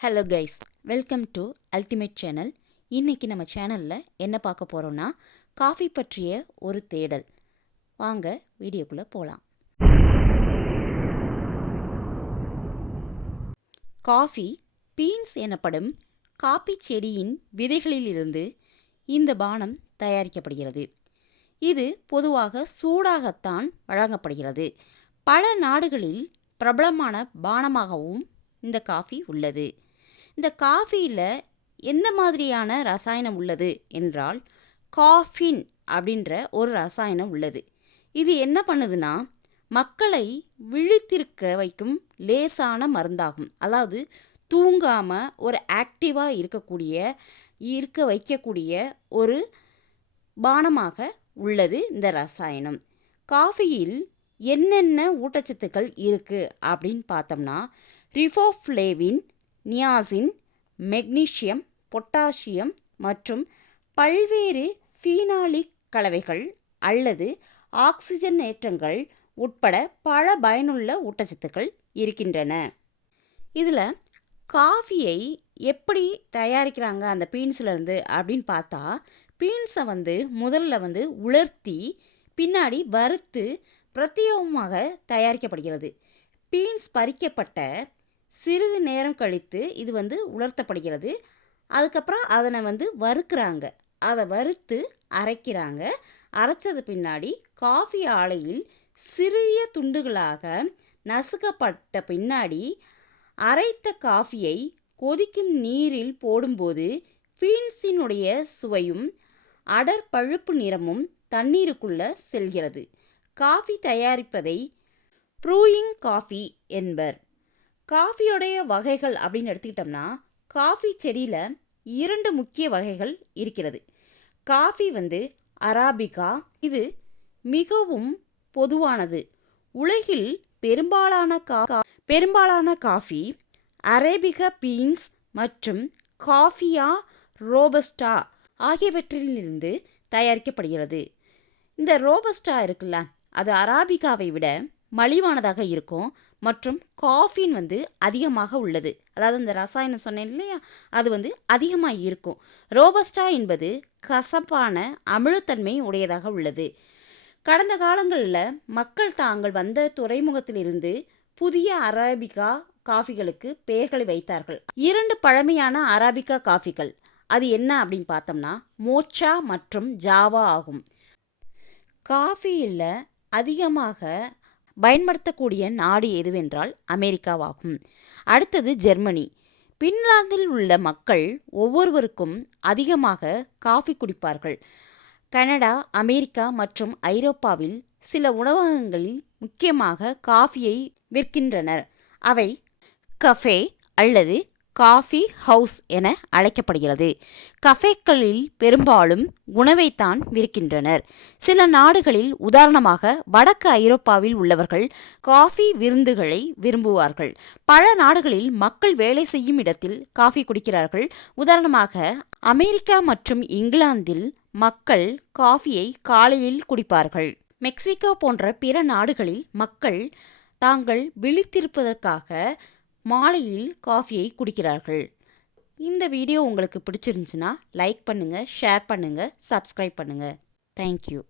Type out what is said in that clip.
Hello guys welcome to ultimate channel இன்றைக்கி நம்ம சேனலில் என்ன பார்க்க போகிறோன்னா காஃபி பற்றிய ஒரு தேடல். வாங்க வீடியோக்குள்ளே போகலாம் காஃபி பீன்ஸ் எனப்படும் காபி செடியின் விதைகளிலிருந்து இந்த பானம் தயாரிக்கப்படுகிறது. இது பொதுவாக சூடாகத்தான் வழங்கப்படுகிறது. பல நாடுகளில் பிரபலமான பானமாகவும் இந்த காஃபி உள்ளது. இந்த காஃபியில் எந்த மாதிரியான ரசாயனம் உள்ளது என்றால் காஃபின் அப்படின்ற ஒரு ரசாயனம் உள்ளது. இது என்ன பண்ணுதுன்னா மக்களை விழித்திருக்க வைக்கும் லேசான மருந்தாகும். அதாவது தூங்காமல் ஒரு ஆக்டிவாக இருக்கக்கூடிய இருக்க வைக்கக்கூடிய ஒரு பானமாக உள்ளது இந்த ரசாயனம். காஃபியில் என்னென்ன ஊட்டச்சத்துக்கள் இருக்குது அப்படின்னு பார்த்தோம்னா ரிஃபோஃப்ளேவின் நியாசின் மெக்னீசியம் பொட்டாசியம் மற்றும் பல்வேறு ஃபீனாலிக் கலவைகள் அல்லது ஆக்சிஜன் ஏற்றங்கள் உட்பட பல பயனுள்ள ஊட்டச்சத்துக்கள் இருக்கின்றன. இதில் காஃபியை எப்படி தயாரிக்கிறாங்க அந்த பீன்ஸ்லேருந்து அப்படின்னு பார்த்தா பீன்ஸை வந்து முதல்ல வந்து உலர்த்தி பின்னாடி வறுத்து பிரத்யேகமாக தயாரிக்கப்படுகிறது. பீன்ஸ் பறிக்கப்பட்ட சிறிது நேரம் கழித்து இது வந்து உலர்த்தப்படுகிறது. அதுக்கப்புறம் அதனை வந்து வறுக்கிறாங்க. அதை வறுத்து அரைக்கிறாங்க. அரைச்சது பின்னாடி காஃபி ஆலையில் சிறிய துண்டுகளாக நசுக்கப்பட்ட பின்னாடி அரைத்த காஃபியை கொதிக்கும் நீரில் போடும்போது பீன்ஸினுடைய சுவையும் அடர் பழுப்பு நிறமும் தண்ணீருக்குள்ள செல்கிறது. காஃபி தயாரிப்பதை ப்ரூயிங் காஃபி என்பர். காஃபியோடைய வகைகள் அப்படின்னு எடுத்துக்கிட்டோம்னா காஃபி செடியில் இரண்டு முக்கிய வகைகள் இருக்கிறது. காஃபி வந்து அராபிகா. இது மிகவும் பொதுவானது. உலகில் பெரும்பாலான கா பெரும்பாலான காஃபி அரேபிக பீன்ஸ் மற்றும் காஃபியா ரோபஸ்டா ஆகியவற்றிலிருந்து தயாரிக்கப்படுகிறது. இந்த ரோபஸ்டா இருக்குல்ல அது அராபிகாவை விட மலிவானதாக இருக்கும். மற்றும் காஃபின் வந்து அதிகமாக உள்ளது. அதாவது இந்த ரசாயனம் சொன்னேன் இல்லையா? அது வந்து அதிகமாக இருக்கும். ரோபஸ்டா என்பது கசப்பான அமிலத்தன்மை உடையதாக உள்ளது. கடந்த காலங்களில் மக்கள் தாங்கள் வந்த துறைமுகத்திலிருந்து புதிய அரபிகா காஃபிகளுக்கு பெயர்களை வைத்தார்கள். இரண்டு பழமையான அராபிகா காஃபிகள். அது என்ன அப்படின்னு பார்த்தோம்னா மோச்சா மற்றும் ஜாவா ஆகும். காஃபியில் அதிகமாக பயன்படுத்தக்கூடிய நாடு எதுவென்றால் அமெரிக்காவாகும். அடுத்தது ஜெர்மனி. பின்லாந்தில் உள்ள மக்கள் ஒவ்வொருவருக்கும் அதிகமாக காஃபி குடிப்பார்கள். கனடா அமெரிக்கா மற்றும் ஐரோப்பாவில் சில உணவகங்களில் முக்கியமாக காஃபியை விற்கின்றனர். அவை கஃபே அல்லது காஃபி ஹவுஸ் என அழைக்கப்படுகிறது. கஃபேக்களில் பெரும்பாலும் உணவைத்தான் விற்கின்றனர். சில நாடுகளில் உதாரணமாக வடக்கு ஐரோப்பாவில் உள்ளவர்கள் காஃபி விருந்துகளை விரும்புவார்கள். பல நாடுகளில் மக்கள் வேலை செய்யும் இடத்தில் காஃபி குடிக்கிறார்கள். உதாரணமாக அமெரிக்கா மற்றும் இங்கிலாந்தில் மக்கள் காஃபியை காலையில் குடிப்பார்கள். மெக்சிகோ போன்ற பிற நாடுகளில் மக்கள் தாங்கள் விழித்திருப்பதற்காக மாலையில் காஃபியை குடிக்கிறார்கள். இந்த வீடியோ உங்களுக்கு பிடிச்சிருந்துச்சுன்னா லைக் பண்ணுங்கள் ஷேர் பண்ணுங்கள் சப்ஸ்கிரைப் பண்ணுங்கள் தேங்க்யூ